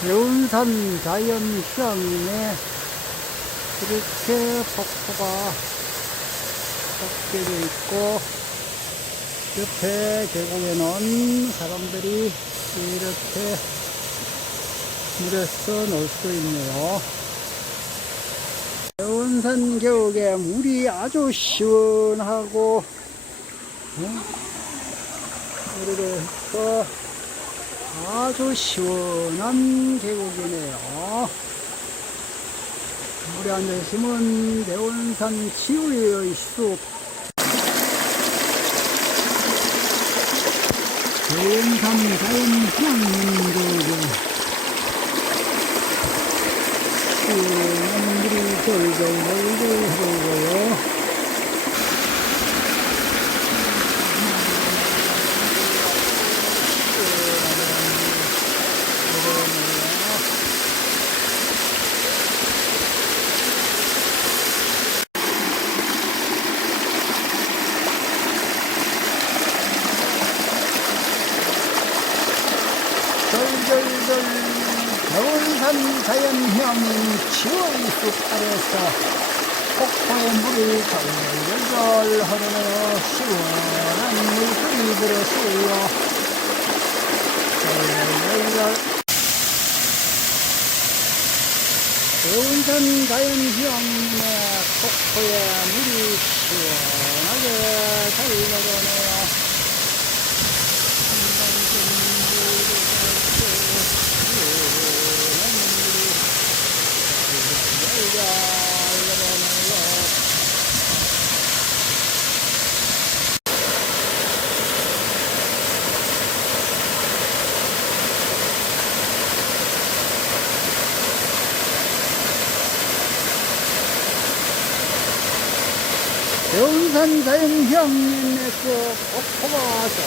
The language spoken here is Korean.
대운산 자연휴양림에 이렇게 폭포가 섞여져 있고, 옆에 계곡에는 사람들이 이렇게 물에서 놀 수 있네요. 대운산 계곡에 물이 아주 시원하고, 그래서 아주 시원한 계곡이네요. 물에 앉아있으면 대운산 치유의 숲, 대운산 자연휴양림 계곡에 시원한 물이 절절절절 흐르고요. 절절절 대운산 자연휴양림 치유의 숲 아래서 폭포의 물이 절절절 흐르며 시원한 물소리 들었어요. 절절절. 대운산 자연휴양림의 폭포에 물이 시원하게 잘 흐르네요. 대운산 자연휴양림에서 폭포가 잘